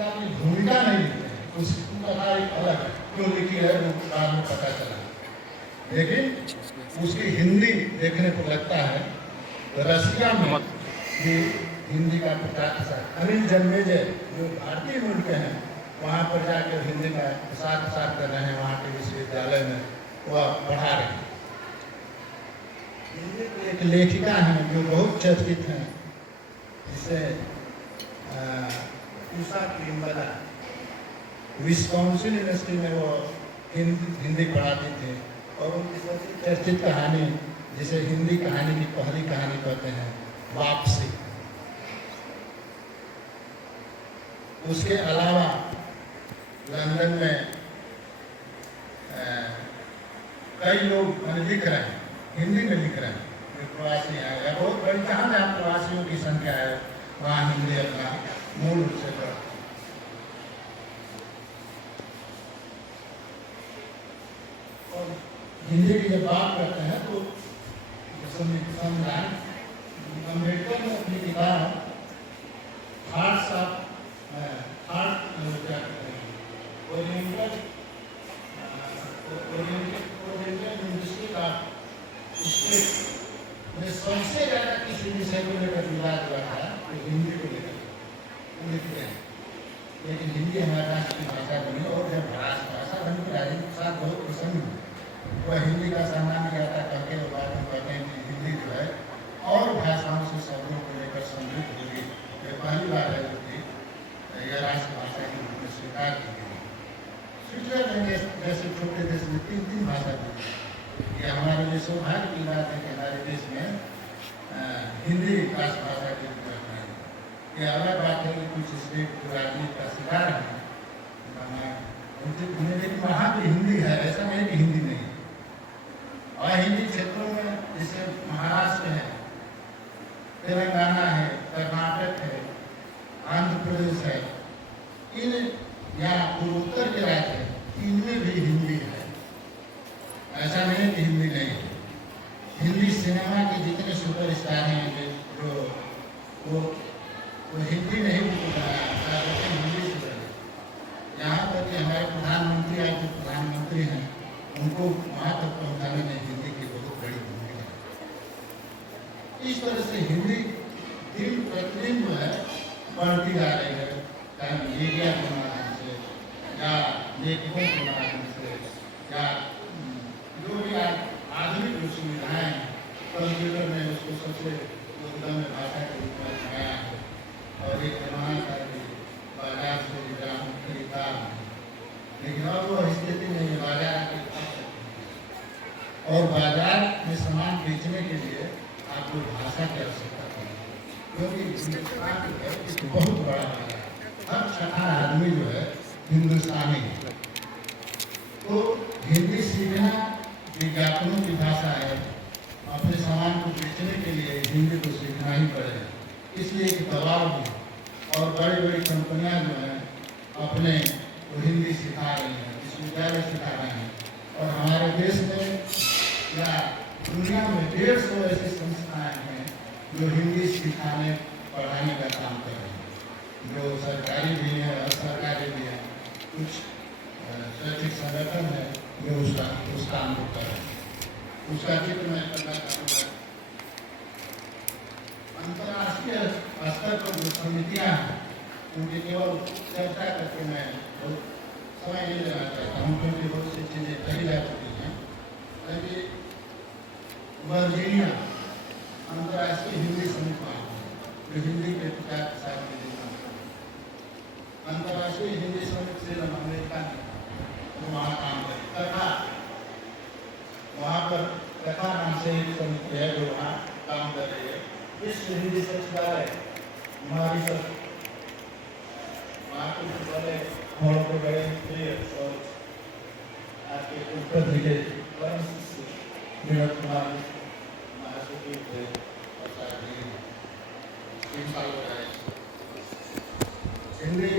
पत्रिका की भूमिका नहीं लिखते हैं, उसकी कथा एक अलग है, क्यों लिखी है वो बाद में पता चला। लेकिन उसकी हिंदी देखने को लगता है रसिया में भी हिंदी का प्रचार अनिल जन्मेजय जो भारतीय मूल के हैं वहाँ पर जाकर हिंदी का प्रसार कर रहे हैं, वहाँ के विश्वविद्यालय में वह पढ़ा रहे हैं। हिंदी की एक लेखिका हैं जो बहुत चर्चित हैं, जिसे उषा किम्बला, विस्कॉन्सिन यूनिवर्सिटी में वो हिंदी पढ़ाती थे और उनकी सबसे चर्चित कहानी जिसे हिंदी कहानी की पहली कहानी कहते हैं वापसी। उसके अलावा लंदन में कई लोग लिख रहे हैं, हिंदी में लिख रहे हैं, प्रवासी है बहुत बड़ी, जहाँ जहाँ प्रवासियों की संख्या है वहाँ हिंदी अपना मूल रूप से कर। और हिंदी की जब बात करते हैं तो संविधान अम्बेडकर ने अपनी किताब हार्ट्स ऑफ सबसे ज्यादा किसी विषय को लेकर विवाद हुआ था तो हिंदी को लेकर लिखते हैं, लेकिन हिंदी हमारी राष्ट्रीय भाषा बनी और जब राष्ट्रभाषा बनी तो राजेंद्र प्रसाद बहुत प्रसन्न हुए। वह हिंदी का सम्मान करता करके वो बात हम कहते हैं कि हिंदी जो है और भाषाओं से शब्दों को लेकर समृद्ध होगी। ये पहली बार है कि यह राष्ट्रभाषा के रूप में स्वीकार की गई। स्विट्जरलैंड जैसे छोटे देश में 3 भाषा बोलते हैं। ये हमारे लिए सौभाग्य की बात है कि हमारे देश में हिंदी राष्ट्रभाषा के रूप में अपनाई। ये अलग बात है कि कुछ स्टेट जो राजनीति का शिकार है लेकिन वहाँ भी हिंदी है, ऐसा नहीं कि हिंदी नहीं है। और हिंदी क्षेत्रों में जैसे महाराष्ट्र है, तेलंगाना है, कर्नाटक है, आंध्र प्रदेश है, इन या पूर्वोत्तर के राज्य है, इनमें भी हिंदी है। ऐसा नहीं कि हिंदी नहीं है। हिंदी सिनेमा के जितने सुपरस्टार हैं जो वो हिंदी नहीं हिंदी से बने। यहाँ पर कि हमारे प्रधानमंत्री आज जो प्रधानमंत्री हैं उनको वहाँ तक पहुँचाने में हिंदी की बहुत बड़ी भूमिका है। इस तरह से हिंदी दिन प्रतिदिन जो है बढ़ती जा रही है, चाहे मीडिया के माध्यम से या लेखकों के माध्यम से या जो भी आधुनिक जो सुविधाएँ हैं, कंप्यूटर में उसको सबसे उद्गम भाषा के रूप में बनाया है। और एक जमाना था कि बाजार से ग्राम खरीदार, लेकिन अब वो स्थिति नहीं है। बाजार आके खा सकते हैं और बाजार में सामान बेचने के लिए आपको भाषा की आवश्यकता पड़ती है, क्योंकि हिंदुस्तान जो है एक बहुत बड़ा बाजार है। हर 6ठा आदमी जो है हिंदुस्तानी है। तो हिंदी सीखना विज्ञापनों की भाषा है। अपने सामान को बेचने के लिए हिंदी को सीखना ही पड़ेगा, इसलिए एक दबाव भी। और बड़ी बड़ी कंपनियां जो हैं अपने को हिंदी सिखा रही हैं, विश्वविद्यालय सिखा रहे हैं। और हमारे देश में या दुनिया में 150 ऐसी संस्थाएं हैं जो हिंदी सिखाने पढ़ाने का काम कर रही हैं, जो सरकारी भी है और सरकारी भी है। कुछ शैक्षिक संगठन है जो उस काम को कर रहे हैं। उसका जिक्र मैं करना चाहूँगा। अंतर्राष्ट्रीय स्तर पर जो समितियाँ हैं उनकी केवल चर्चा करके मैं बहुत समय नहीं लेना चाहता हूँ, क्योंकि बहुत सी चीज़ें कही जा चुकी हैं। अभी वर्जीनिया अंतर्राष्ट्रीय हिंदी समिति जो हिंदी के प्रचार प्रसार के लिए अंतर्राष्ट्रीय हिंदी समिति से अमेरिका ने वहाँ काम करे कथा, वहाँ पर कथा नाम से एक समिति है जो वहाँ काम कर रही है। विश्व हिंदी सचिवालय हमारी सब वहाँ के बड़े मोड़ों को बड़े प्लेयर्स और आपके उत्तर दिखे विनोद कुमार महासचिव थे और साथ ही 3 साल हो गए। हिंदी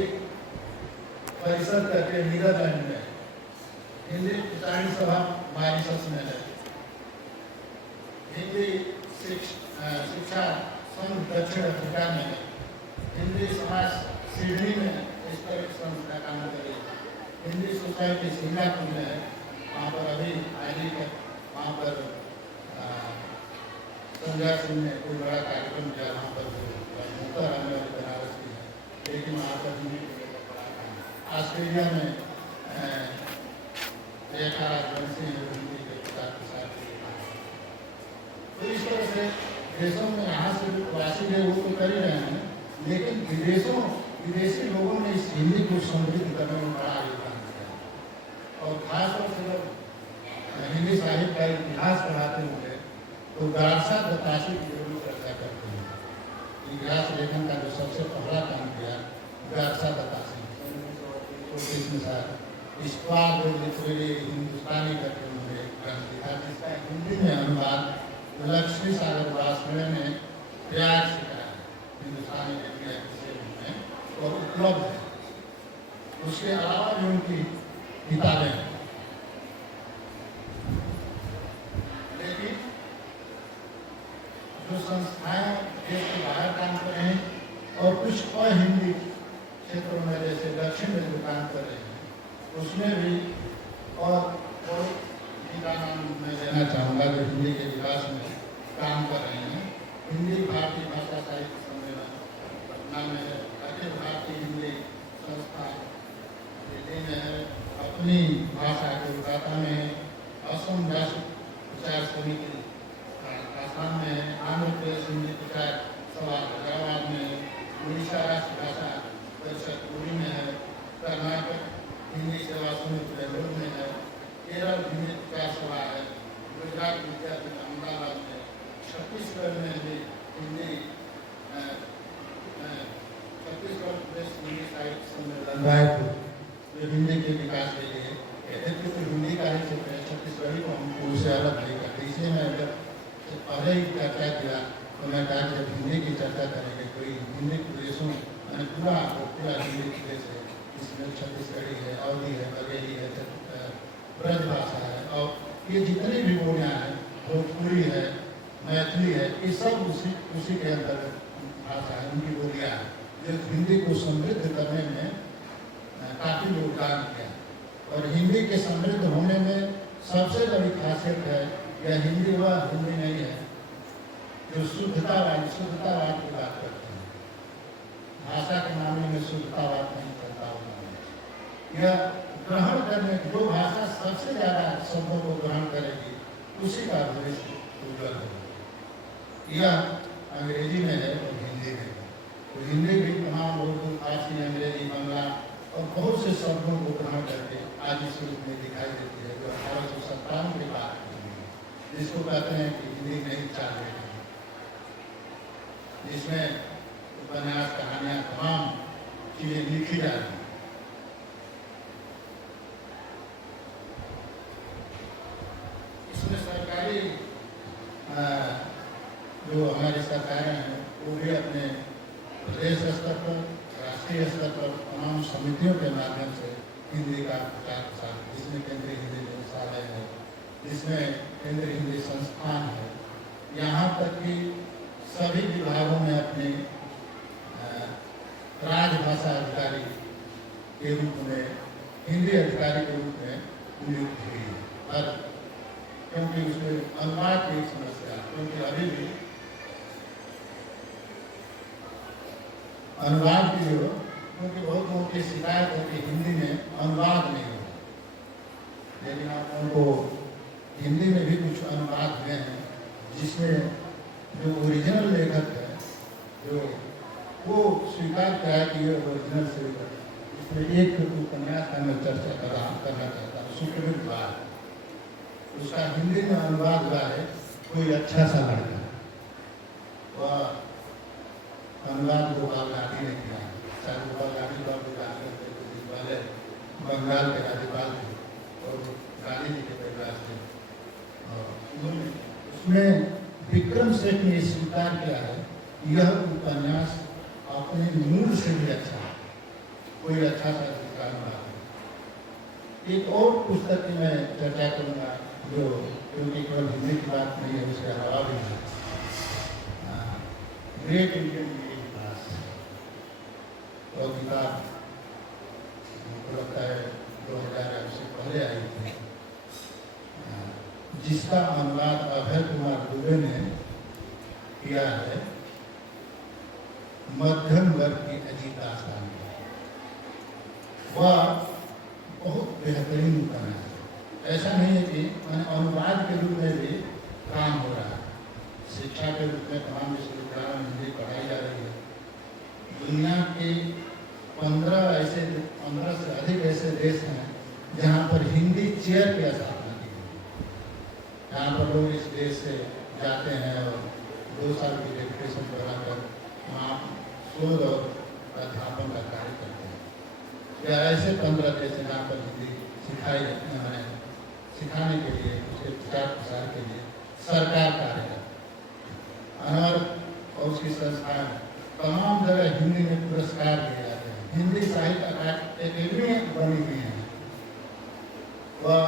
परिषद करके नीदरलैंड में हिंदी प्रचार सभा मॉरिशस में है। हिंदी शिक्षा संघ दक्षिण अफ्रीका में है। हिंदी समाज सिडनी में इस तरह संस्था काम करे। हिंदी सोसाइटी सिंगापुर में है, वहाँ पर अभी आई वहाँ पर संजय सिंह ने कोई बड़ा कार्यक्रम किया, वहाँ पर मुक्ता रानी वाली बनारस की है, लेकिन वहाँ पर हिंदी को लेकर बड़ा काम। ऑस्ट्रेलिया में रेखा राजवंशी हिंदी के प्रसार तो इस तरह से देशों में यहाँ से जो प्रवासी है वो तो कर ही रहे हैं, लेकिन विदेशी लोगों ने इस हिंदी को समृद्ध करने में बड़ा योगदान दिया। और खासतौर से जब हिंदी साहित्य का इतिहास पढ़ाते हुए तो गारसा बतासी की जरूर चर्चा करते हैं। इतिहास लेखन का जो सबसे पहला काम किया गारसा बतासी हिंदुस्तानी करके उन्होंने ग्रंथ लिखा, जिसका हिंदी में अनुवाद लक्ष्मी सागर वासवे ने प्रयाग से करा है, हिंदुस्तानी के रूप में और उपलब्ध है। उसके अलावा जो उनकी किताबें हैं, लेकिन जो संस्थाएं देश के बाहर काम कर रहे हैं और कुछ अहिंदी क्षेत्रों में जैसे दक्षिण में जो काम कर रहे हैं उसमें भी, और जिनका नाम मैं लेना चाहूँगा जो हिंदी के विकास में काम कर रहे हैं, हिंदी भारतीय भाषा साहित्य सम्मेलन पटना में है, अखिल भारतीय हिंदी संस्था दिल्ली में है, अपनी भाषा कोलकाता में है, असम भाषा विचार समिति आसाम में है, आंध्र प्रदेश हिंदी विचार सभा हैदराबाद में है, उड़ीसा राष्ट्र भाषा परिषद पुरी में है, कर्नाटक हिंदी सेवा समिति बेंगलुरु में है, केरल हिंदी विकास सभा है, गुजरात विद्यापीठ अहमदाबाद में, छत्तीसगढ़ में भी हिंदी छत्तीसगढ़ प्रदेश हिंदी साहित्य सम्मेलन रायपुर जो हिंदी के विकास के लिए तो हिंदी का ही क्षेत्र है, छत्तीसगढ़ी को हमको उससे अलग नहीं करते। इसलिए मैं जब पहले ही चर्चा किया तो मैं कहा कि जब हिंदी की चर्चा करेंगे कोई हिंदी प्रदेशों मैंने पूरा हिंदी प्रदेश है, इसमें छत्तीसगढ़ी है, अवधी है, बघेली है, ब्रज भाषा है, और ये जितनी भी बोलियाँ हैं, भोजपुरी है, मैथिली है, ये सब उसी के अंतर्गत भाषा है, उनकी बोलियाँ हैं जो हिंदी को समृद्ध करने में काफ़ी योगदान किया। और हिंदी के समृद्ध होने में सबसे बड़ी खासियत है यह हिंदी वह हिंदी नहीं है जो शुद्धतावाद की बात करते हैं। भाषा के मामले में शुद्धतावाद नहीं करता होगा। यह ग्रहण करने जो भाषा सबसे ज़्यादा शब्दों को ग्रहण करेगी उसी का भविष्य उज्जवल होगा। यह अंग्रेजी में है और हिंदी में है। तो हिंदी भी तमाम उर्दू, फारसी, अंग्रेजी, बांग्ला और बहुत से शब्दों को ग्रहण करके आज इस रूप में दिखाई देती है जो 1857 के बाद जिसको कहते हैं कि हिंदी नहीं चाल रही, जिसमें उपन्यास, कहानियाँ, तमाम चीज़ें लिखी जा रही हैं। इसमें सरकारी जो हमारी सरकारें हैं वो भी अपने प्रदेश स्तर पर, राष्ट्रीय स्तर पर तमाम समितियों के माध्यम से हिंदी का प्रचार प्रसार, जिसमें केंद्रीय हिंदी निदेशालय है, जिसमें केंद्रीय हिंदी संस्थान है, यहाँ तक कि सभी विभागों में अपने राजभाषा अधिकारी के रूप में, हिंदी अधिकारी के रूप में नियुक्त हुई है। पर क्योंकि उसमें अनुवाद की एक समस्या, क्योंकि अभी भी अनुवाद की जो, क्योंकि बहुत लोगों की शिकायत है कि हिंदी में अनुवाद नहीं हो, लेकिन आप उनको हिंदी में भी कुछ अनुवाद हुए हैं जिसमें जो ओरिजिनल लेखक है जो वो स्वीकार किया है कि ये ओरिजिनल से इसमें एक उपन्यास का मैं चर्चा करना चाहता हूँ, सुप्रमित बात, उसका हिंदी में अनुवाद हुआ है कोई अच्छा सा लड़का, वह अनुवाद गोपाल गांधी ने किया। शायद गोपाल गांधी बाबू पहले बंगाल के राज्यपाल थे और गांधी जी के परिवार से, उन्होंने उसमें विक्रम सेठ ने स्वीकार किया है कि यह उपन्यास अपने मूल से भी अच्छा है, कोई अच्छा सा अनुवाद है। एक और पुस्तक की मैं चर्चा करूँगा जो क्योंकि केवल हिंदी की बात नहीं है, उसके अलावा भी है, ग्रेट इंडियन इतिहास और किताब जिसका अनुवाद अभय कुमार दुबे ने किया है, मध्यम वर्ग की अजीब दास्तान। वह बहुत बेहतरीन बना है। ऐसा नहीं है कि अनुवाद के रूप में भी काम हो रहा है। शिक्षा के रूप में तमाम विश्वविद्यालयों में हिंदी पढ़ाई जा रही है। दुनिया के 15 से अधिक ऐसे देश हैं जहाँ पर हिंदी चेयर की स्थापना की गई। यहाँ पर लोग इस देश से जाते हैं और 2 साल की डेपुटेशन बनाकर वहाँ शोध और अध्यापन का कार्य करते हैं। या ऐसे 15 देश हैं जहाँ पर हिंदी सिखाई जाती है। सिखाने के लिए, उसके प्रचार प्रसार के लिए सरकार कार्य करती है। और उसकी संस्थाएं तमाम जगह हिंदी में पुरस्कार दिए जाते हैं। हिंदी साहित्य अकेडमी बनी हुई है, वह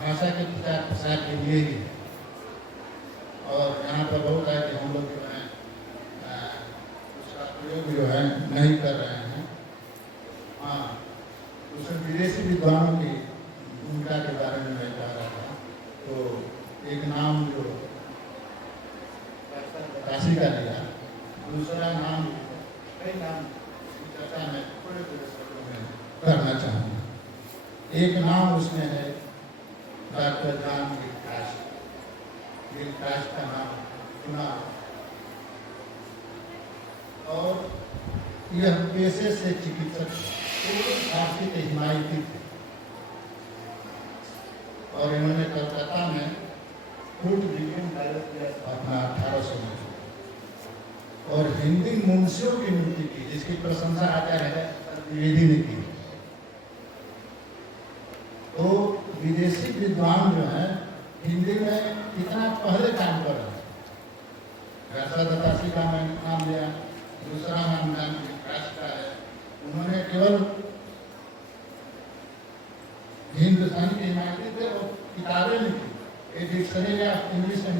भाषा के प्रचार प्रसार के लिए ही है। और यहाँ पर बहुत है कि हम लोग जो है उसका प्रयोग जो है नहीं कर रहे हैं। हाँ, उसमें विदेशी विद्वानों की भूमिका के बारे में मैं कह रहा था। तो एक नाम जो काशी का लिया, दूसरा नाम, कई नाम चर्चा में थोड़े शब्दों में करना चाहूँगा। एक नाम उसमें है डॉक्टर जॉन विल्काश का नाम सुना। और यह पेशे से चिकित्सक फारसी के हिमायती थे और इन्होंने कलकत्ता में फूड ब्रिगेड डायरेक्ट किया स्थापना 1800 में और हिंदी मुंशियों की नियुक्ति की, जिसकी प्रशंसा आचार्य द्विवेदी ने की। तो विदेशी विद्वान जो है हिंदी में कितना पहले काम कर रहे हैं। दत्तासी का मैं नाम लिया, दूसरा नाम विकास का है। उन्होंने केवल हिंदुस्तानी की हिमायती थे और किताबें लिखी। एक डिक्शनरी ऑफ इंग्लिश एंड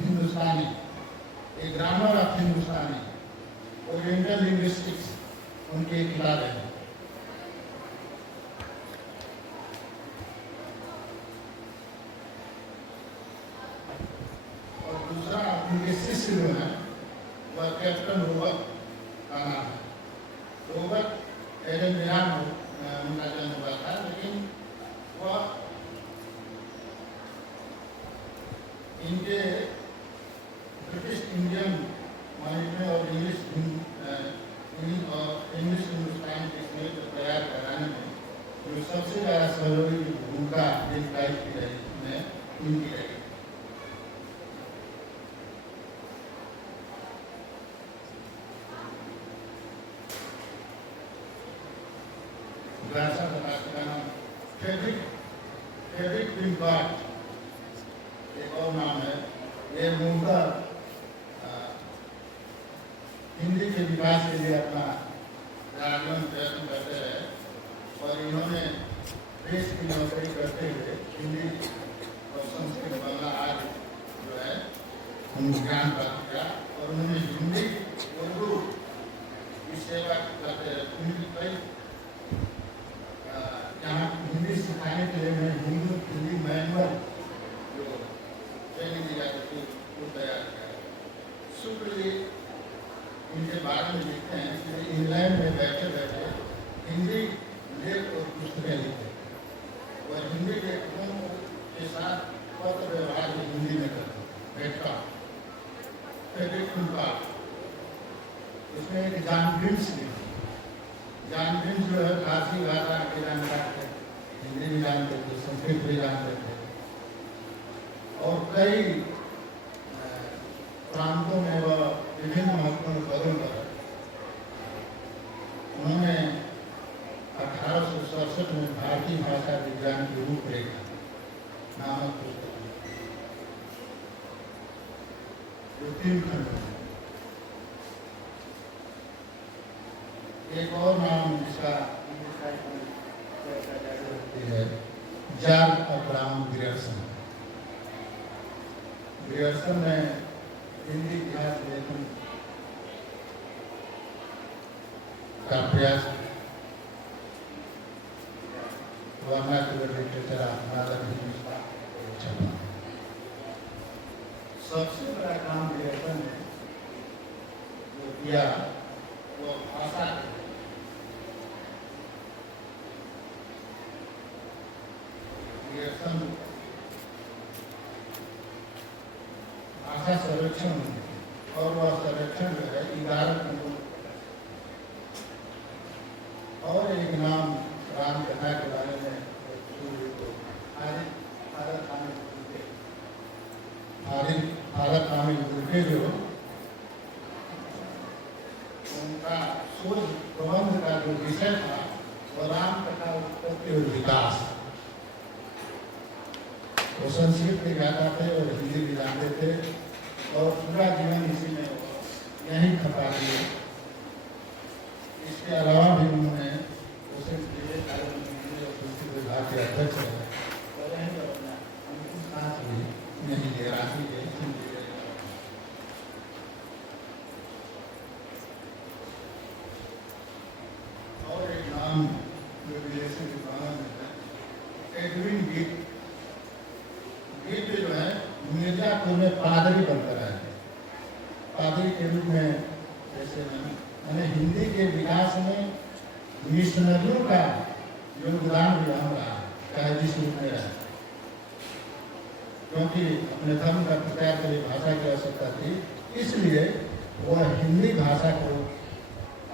हिंदुस्तानी, एक grammar of Hindustani, oriental linguistics उनकी एक किताबें हैं। और दूसरा उनके शिष्य जो है वह कैप्टन रोबर्ट का नाम है। रोबर्ट एडनबियान उनका जन्म हुआ था, लेकिन वह इनके ब्रिटिश इंडियन मॉनिटरिंग और इंग्लिश हिंदुस्तान डिक्शनरी को तैयार कराने में जो सबसे ज़्यादा सहयोगी भूमिका निभाई की रही इनकी रही। फ्रेडरिक विल्काट एक और नाम है। ये मूलतः हिंदी के विकास के लिए अपना प्रारंभ प्रयत्न करते रहे और इन्होंने देश की नौकरी करते हुए हिंदी और संस्कृत बांग्ला आज जो है उनको ज्ञान प्राप्त किया और उन्होंने हिंदी उर्दू की सेवा करते रहे। कई यहाँ हिंदी सिखाने के लिए मैं हिंदी मैनुअल जो ट्रेनिंग दी जाती थी वो तैयार किया। शुक्र जी इनके बारे में लिखते हैं कि इंग्लैंड में बैठे बैठे हिंदी लेख और पुस्तकें लिखते और हिंदी लेखकों के साथ पत्र व्यवहार भी हिंदी में करते बैठता। फ्रेडरिक विल्काट, उसमें एक जॉन ग्रिम्स लिखा। जॉन ग्रिम्स जो है फारसी भाषा के जानकार थे, हिंदी भी जानते थे, संस्कृत भी जानते थे और कई प्रांतों में वह विभिन्न महत्वपूर्ण पदों पर उन्होंने 1867 में भारतीय भाषा विज्ञान की रूपरेखा नामक पुस्तक जो 3 खंड है। एक और नाम जिसका चर्चा जारी होती है, जॉर्ज अब्राहम ग्रियर्सन। ग्रियर्सन ने हिंदी इतिहास लेखन का प्रयास vernacular literature of modern Hindustan छपा। सबसे बड़ा काम विवेचन ने जो किया वो भाषा के विवेचन, भाषा संरक्षण और वह संरक्षण जो है 11 बिंदु और एक नाम राम कथा के बारे में भारत कामिल गुरके जो उनका शोध प्रबंध का जो विषय था वो राम कथा उत्पत्ति और विकास, वो संस्कृत के ज्ञाता थे और हिंदी भी जानते थे और पूरा जीवन इसी में यही खपा दिए। इसके अलावा भी उन्होंने विभाग के अध्यक्ष है नहीं ले राशि और एक नाम जो विदेशी विद्वान है एडविन गिट जो है मिर्जापुर में पादरी बनकर आए, पादरी के रूप में जैसे मैंने हिंदी के विकास में मिशनरियों का योगदान भी अहम रहा, चाहे जिस रूप में रहा, क्योंकि अपने धर्म का प्रचार के लिए भाषा की आवश्यकता थी, इसलिए वह हिंदी भाषा को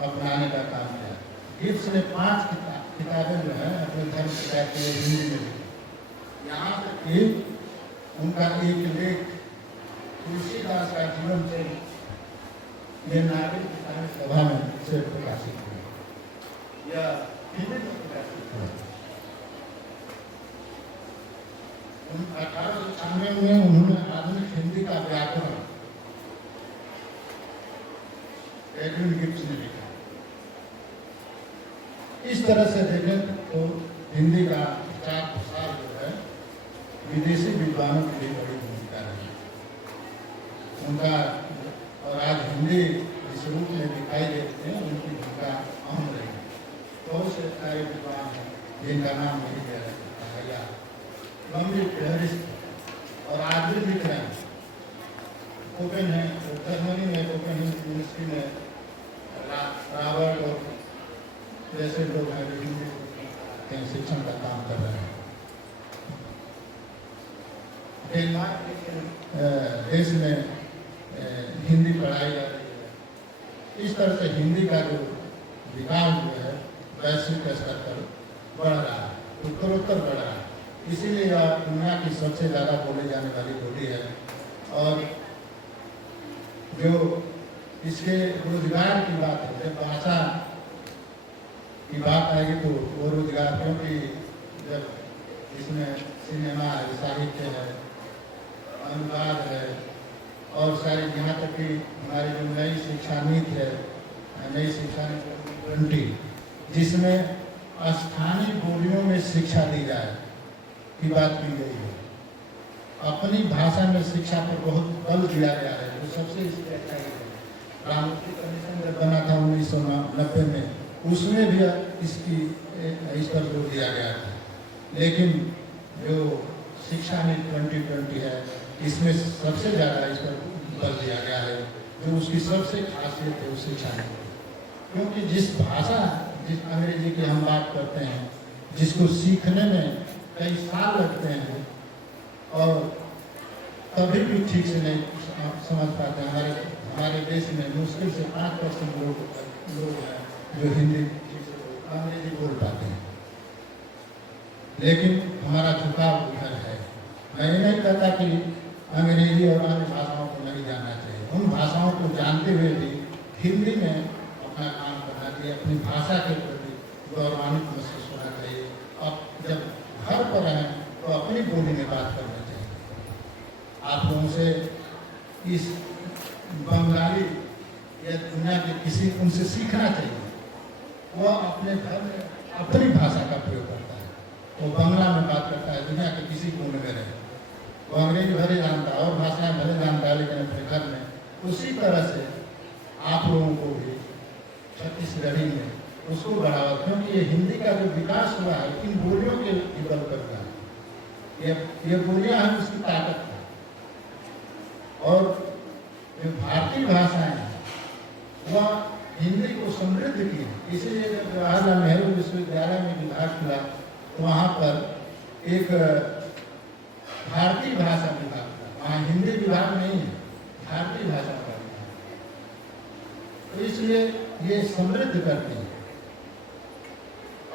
अपनाने का काम किया। गिब्स ने 5 किताबें जो है अपने धर्म प्रचार के लिए हिंदी में लिखी। यहाँ तक कि उनका एक लेख तुलसीदास का जीवन चरित्र ये नागरिक सभा में से प्रकाशित हुआ, यह हिंदी में प्रकाशित हुआ। 1896 में उन्होंने आधुनिक हिंदी का व्याकरण एडविन गिब्स ने लिखा। इस तरह से देखें तो हिंदी का प्रचार प्रसार जो है विदेशी विद्वानों के लिए बड़ी भूमिका रही उनका, और आज हिंदी इस रूप में दिखाई देते हैं उनकी भूमिका अहम रही। बहुत से सारे विद्वान हैं जिनका नाम नहीं ले रहे, लंबी फेहरिस्त और आज भी लिख रहे हैं। कोपेन है जर्मनी में, कोपेन यूनिवर्सिटी में रॉबर्ट और जैसे लोग हैं हिंदी शिक्षण का काम कर रहे हैं। डेनमार्क के देश में हिंदी पढ़ाई जा रही है। इस तरह से हिंदी का जो विकास जो है वैश्विक स्तर पर बढ़ रहा है, उत्तरोत्तर बढ़ रहा है। इसीलिए यह दुनिया की सबसे ज़्यादा बोली जाने वाली बोली है। और जो इसके रोजगार की बात है, जब भाषा की बात आएगी तो वो रोजगार, क्योंकि जब इसमें सिनेमा है, साहित्य है, अनुवाद है और सारी, यहाँ तक कि हमारी जो नई शिक्षा नीति है, नई शिक्षा नीति 20 जिसमें स्थानीय बोलियों में शिक्षा दी जाए की बात की गई है। अपनी भाषा में शिक्षा पर बहुत बल दिया गया है, जो सबसे इसकी अच्छाई है। रामूर्ति कमीशन जब बना था 1990 में, उसमें भी इसकी इस पर जोर दिया गया था। लेकिन जो शिक्षा नीति 2020 है, इसमें सबसे ज़्यादा इस पर बल दिया गया है, जो उसकी सबसे खासियत है उस शिक्षा नीति। क्योंकि जिस भाषा, जिस अंग्रेजी की हम बात करते हैं, जिसको सीखने में कई साल लगते हैं और कभी भी ठीक से नहीं समझ पाते हैं। हमारे देश में मुश्किल से 5% लोग हैं जो हिंदी अंग्रेजी बोल पाते हैं, लेकिन हमारा झुकाव उधर है। मैं ये नहीं कहता कि अंग्रेजी और अन्य भाषाओं को नहीं जानना चाहिए, उन भाषाओं को जानते हुए भी हिंदी में अपना काम करना चाहिए, अपनी भाषा के प्रति गौरवान्वित महसूस होना चाहिए। अब जब घर पर हैं तो अपनी बोली में बात करना चाहिए। आप लोगों से इस बंगाली या दुनिया के किसी, उनसे सीखना चाहिए। वह अपने घर में अपनी भाषा का प्रयोग करता है, वो बंगला में बात करता है, दुनिया के किसी कोने में रहे, वो अंग्रेजी भले जानता है और भाषाएं भले जानता है, लेकिन अपने घर में। उसी तरह से आप लोगों को भी छत्तीसगढ़ी में उसको बढ़ावा, क्योंकि ये हिंदी का जो विकास हुआ है इन बोलियों के बल पर हुआ है। ये बोलियां हैं उसकी ताकत है। और जो भारतीय भाषाएं हैं वह हिंदी को समृद्ध की है। इसीलिए जब जवाहरलाल नेहरू विश्वविद्यालय में विभाग खुला तो वहाँ पर एक भारतीय भाषा विभाग था, वहाँ हिंदी विभाग नहीं है, भारतीय भाषा का विभाग। तो इसलिए ये समृद्ध करती है।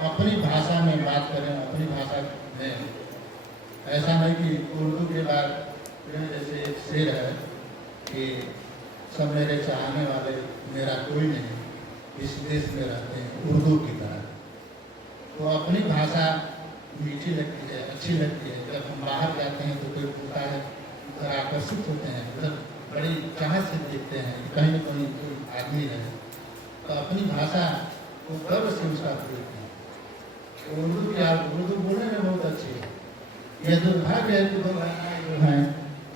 अपनी भाषा में बात करें, अपनी भाषा में, ऐसा नहीं कि उर्दू के बाद जैसे एक शेर है कि सब मेरे चाहने वाले मेरा कोई नहीं, इस देश में रहते हैं उर्दू की तरह। तो अपनी भाषा मीठी लगती है, अच्छी लगती है। जब हम बाहर जाते हैं तो कोई पूछता है, उधर आकर्षित होते हैं, उधर बड़ी चाहत से देखते हैं कि कहीं न कहीं कोई आदमी है। तो अपनी भाषा को गर्व से उसका प्रयोग किया। तो उर्दू बोलने में बहुत अच्छी है। यह दुर्भाग्य है कि दो भाषाएं जो हैं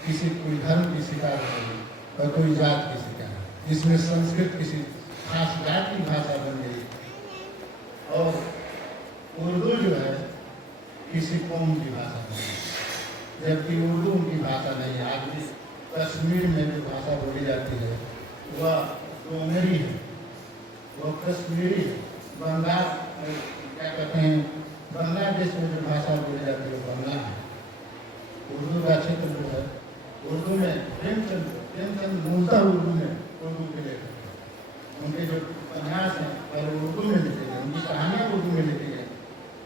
किसी कोई धर्म की शिकार है और कोई जात की शिकार है, जिसमें संस्कृत किसी खास जात की भाषा बन गई और उर्दू जो है किसी कौम की भाषा बन गई, जबकि उर्दू उनकी भाषा नहीं है। आज भी कश्मीर में जो भाषा बोली जाती है वह डोगरी है, वह कश्मीरी है। बंगाल क्या कहते हैं, बांग्लादेश में जो भाषा बोली जाती है बंगला है। उर्दू का क्षेत्र जो है, उर्दू में प्रेमचंद मूलतः उर्दू में उर्दू के लेखक हैं। उनके जो उपन्यास हैं पहले उर्दू में लिखे गए, उनकी कहानियाँ उर्दू में लिखी गई।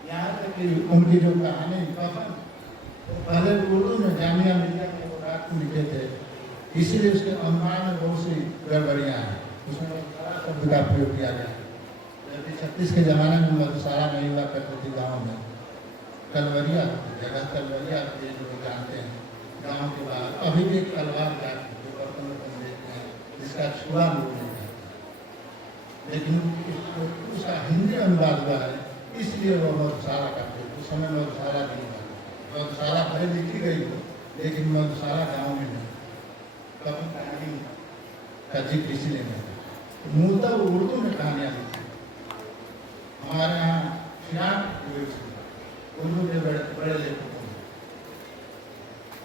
यहाँ तक कि उनकी जो कहानी कफन तो पहले उर्दू में जामिया मिलिया में वो रात को लिखे थे, इसीलिए उसके अनुमान में बहुत सी गड़बड़ियाँ हैं। उसमें शब्द का प्रयोग किया गया। जबकि 36 के ज़माने में मधुशाला नहीं हुआ करती थी गाँव में, कलवरिया जगह कलवरिया ये जो जानते हैं गाँव के बाहर अभी भी एक अलवार जाति जो बर्तन देते हैं जिसका छुआ लोग नहीं करते, लेकिन उसका हिंदी अनुवाद हुआ है, इसलिए वो मधुशाला का प्रयोग। उस समय मधुशाला नहीं हुआ, मधुशाला पहले लिखी गई हो लेकिन मधुशाला गाँव में नहीं, कभी कहानी का जिक्र इसलिए नहीं। मूलतः उर्दू में कहानियाँ लिखी। हमारे यहाँ फिराक उर्दू के बड़े लेखक हैं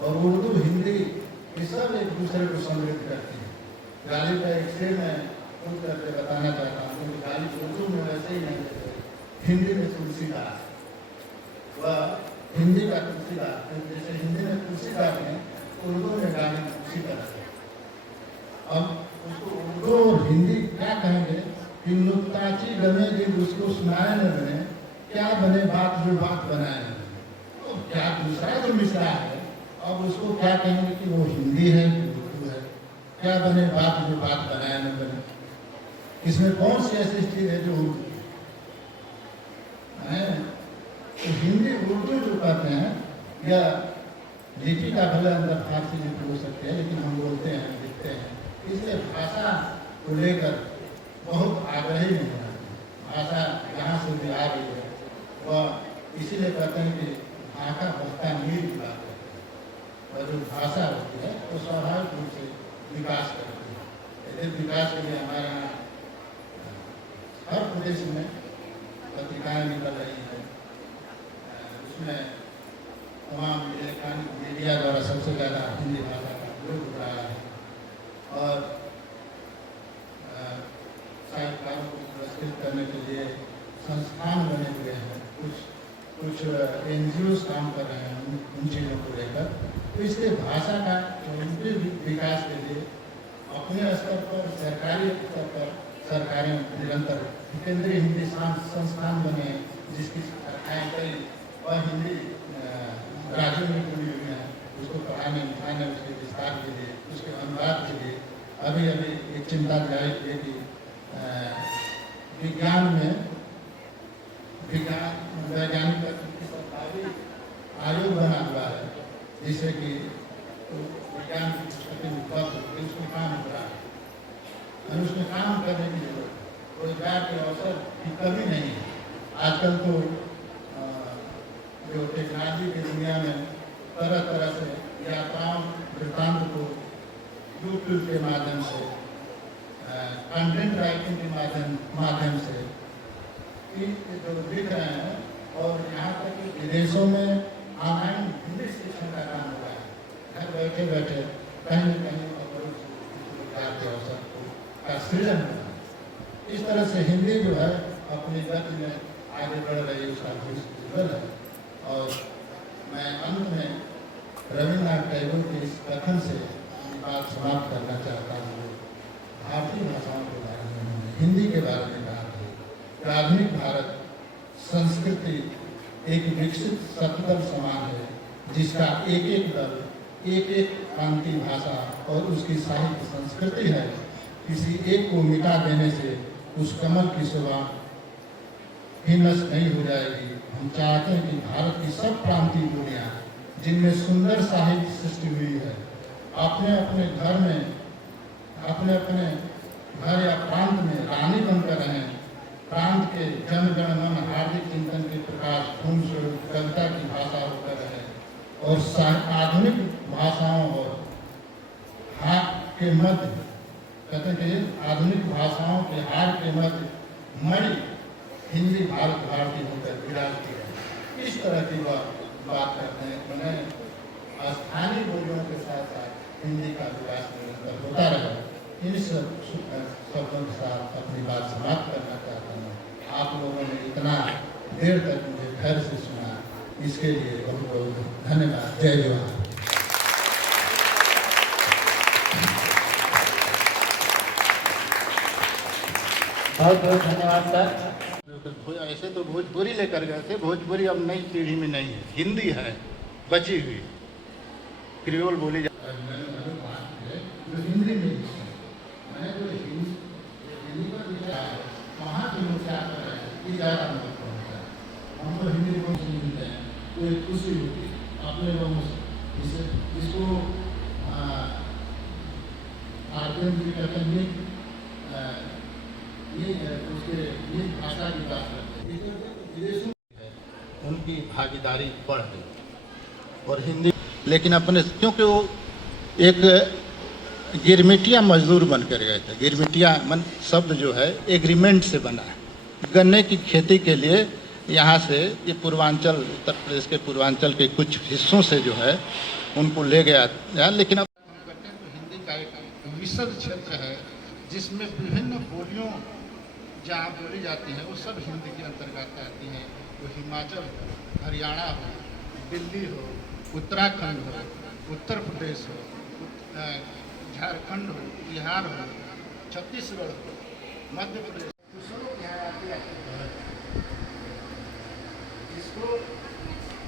और उर्दू हिंदी ये सब एक दूसरे को समृद्ध करती है। गालिब का एक शेर मैं खुद करके बताना चाहता हूँ, क्योंकि गालिब उर्दू में वैसे ही नहीं कहते, हिंदी में तुलसीदास, वह हिंदी का तुलसीदास, जैसे हिंदी में तुलसीदास हैं उर्दू में गालिब उसी तरह। अब उसको उर्दू और हिंदी क्या कहेंगे कि नुक्ताची गमे जिन उसको सुनाए न बने, क्या बने बात जो बात बनाए न बने। तो क्या दूसरा जो मिसरा है अब उसको क्या कहेंगे कि वो हिंदी है कि उर्दू है। क्या बने बात जो बात बनाए न बने, इसमें कौन सी ऐसी चीज है जो उर्दू है। तो हिंदी उर्दू जो कहते हैं या लिपि का भले अंदर फारसी लिपि हो सकती है, लेकिन हम बोलते हैं लिखते हैं, इसलिए भाषा को लेकर बहुत आग्रही नहीं होना। भाषा जहाँ से भी आ रही है वह इसीलिए कहते हैं कि भाषा बसता नीर की बात करते हैं, और जो भाषा होती है वो स्वाभाविक रूप से विकास करती है। यदि विकास के लिए हमारे यहाँ हर प्रदेश में पत्रिकाएँ निकल रही हैं, उसमें तमाम इलेक्ट्रॉनिक मीडिया द्वारा सबसे ज़्यादा हिंदी भाषा का प्रयोग हो रहा है और साहित्यकारों को पुरस्कृत करने के लिए संस्थान बने हुए हैं, कुछ NGOs काम कर रहे हैं उन चीज़ों को लेकर। तो इसलिए भाषा का उनके विकास के लिए अपने स्तर पर सरकारी स्तर पर सरकारें निरंतर केंद्रीय हिंदी संस्थान बने, जिसकी कई वह हिंदी राज्यों में जुड़ी हुई हैं, उसको पढ़ाने लिखाने उसके विस्तार के लिए, उसके अनुवाद के लिए। अभी एक चिंता जाहिर है कि विज्ञान में वैज्ञानिक सरकारी आयोग बना हुआ है, जिससे कि विज्ञान की पुस्तकें उपलब्ध होती, उसमें काम हो रहा है और उसमें काम करने की जरूरत है। रोजगार के अवसर की कमी नहीं है। आजकल तो जो टेक्नोलॉजी की दुनिया में तरह तरह से यात्राओं वृत्तांत को यूट्यूब के माध्यम से, कंटेंट राइटिंग के माध्यम से जो लिख रहे हैं, और यहाँ तक कि विदेशों में ऑनलाइन हिंदी शिक्षण का काम हो रहा है। घर बैठे बैठे कहीं न कहीं जुड़ल है। और मैं अंत में रविन्द्रनाथ टैगोर के इस कथन से अपनी बात समाप्त करना चाहता हूँ। भारतीय भाषाओं के बारे में उन्होंने हिंदी के बारे में कहा है कि आधुनिक भारत संस्कृति एक विकसित सतदल समान है, जिसका एक एक दल, एक एक प्रांतीय भाषा और उसकी साहित्य संस्कृति है। किसी एक को मिटा देने से उस कमल की शोभा ही नष्ट नहीं हो जाएगी। हम चाहते हैं कि भारत की सब प्रांतीय बोलियाँ, जिनमें सुंदर साहित्य सृष्टि हुई है, अपने अपने घर में, अपने अपने घर या प्रांत में रानी बनकर रहें। प्रांत के जन गण मन हार्दिक चिंतन के प्रकाश धूम स्वरूप कविता की भाषा होकर रहे और आधुनिक भाषाओं और हार के मध्य, कहते हैं आधुनिक भाषाओं के हार के मध्य मणि हिंदी भारत भारती होकर विराजती है। इस तरह की बात करते हैं। मैंने स्थानीय बोलियों के साथ साथ हिंदी का विकास निरंतर होता रहे। इन सब शब्दों के साथ अपनी बात समाप्त करना चाहता हूँ। आप लोगों ने इतना देर तक मुझे धैर्य से सुना, इसके लिए बहुत बहुत धन्यवाद। जय जवान। बहुत बहुत धन्यवाद सर। ऐसे तो भोजपुरी लेकर गए थे, भोजपुरी अब नई पीढ़ी में नहीं है, हिंदी है बची हुई, क्रियोल बोली जाती है जो हिंदी में लिखी है। मैंने जो हिंदी पर लिखा है वहाँ के लोग क्या कर रहे हैं ये ज़्यादा महत्व होता है। हम तो हिंदी को सुनते हैं तो एक खुशी होती है अपने लोगों से। इसको आर्यन जी कहते हैं उसके ये भाषा की बात करते हैं, विदेशों में उनकी भागीदारी बढ़ गई और हिंदी, लेकिन अपने क्योंकि वो एक गिरमिटिया मजदूर बन कर गए थे। गिरमिटिया मन शब्द जो है एग्रीमेंट से बना है। गन्ने की खेती के लिए यहाँ से ये पूर्वांचल, उत्तर प्रदेश के पूर्वांचल के कुछ हिस्सों से जो है उनको ले गया। लेकिन अब हम करते हैं तो हिंदी का एक विशद क्षेत्र है जिसमें विभिन्न बोलियों जहाँ बोली जाती हैं वो सब हिंदी के अंतर्गत आती हैं। वो हिमाचल हो, हरियाणा हो, दिल्ली हो, उत्तराखंड हो, उत्तर प्रदेश हो, झारखंड हो, बिहार हो, छत्तीसगढ़ हो, मध्य प्रदेश, जिसको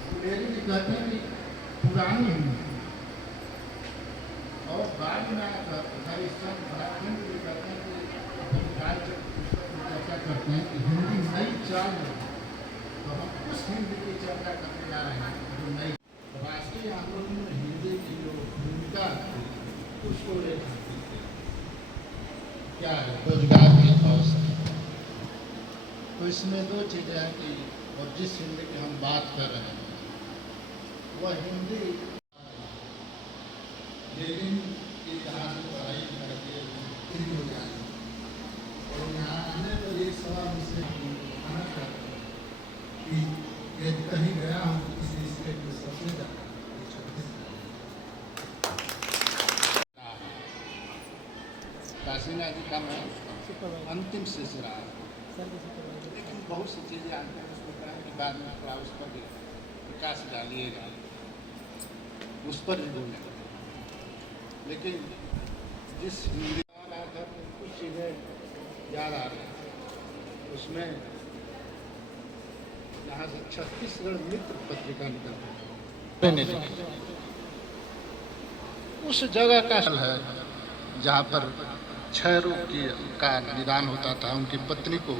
बुलेरी भी कहते हैं कि पुरानी हिंदी, और बाद में झारखंड भी कहते हैं कि राज्य चर्चा करते हैं कि हिंदी नई चाल है। तो हम उस हिंदी की चर्चा करने जा रहे हैं जो नई राष्ट्रीय आंदोलन में हिंदी की जो भूमिका थी उसको क्या है, रोजगार के अवसर। तो इसमें दो चीज़ें हैं कि और जिस हिंदी की हम बात कर रहे हैं वह हिंदी, लेकिन की जहाँ से पढ़ाई करके हिंदी हो जाए और यहाँ आने पर एक सवाल मुझसे आना चाहता हूँ कि यदि कहीं गया हूँ तो किसी स्टेट में सबसे ज़्यादा काशीनाथ जी का मैं अंतिम शेष रहा, लेकिन बहुत सी चीज़ें आती हैं उसको कहें कि बाद में थोड़ा उस पर भी विकास डालिएगा, उस पर भी बोलें। लेकिन जिस हिंदी आधार पर कुछ चीज़ें याद आ रही हैं उसमें यहाँ से छत्तीसगढ़ मित्र पत्रिका निकलती है, उस जगह का है जहाँ पर क्षय रोग का निदान होता था। उनकी पत्नी को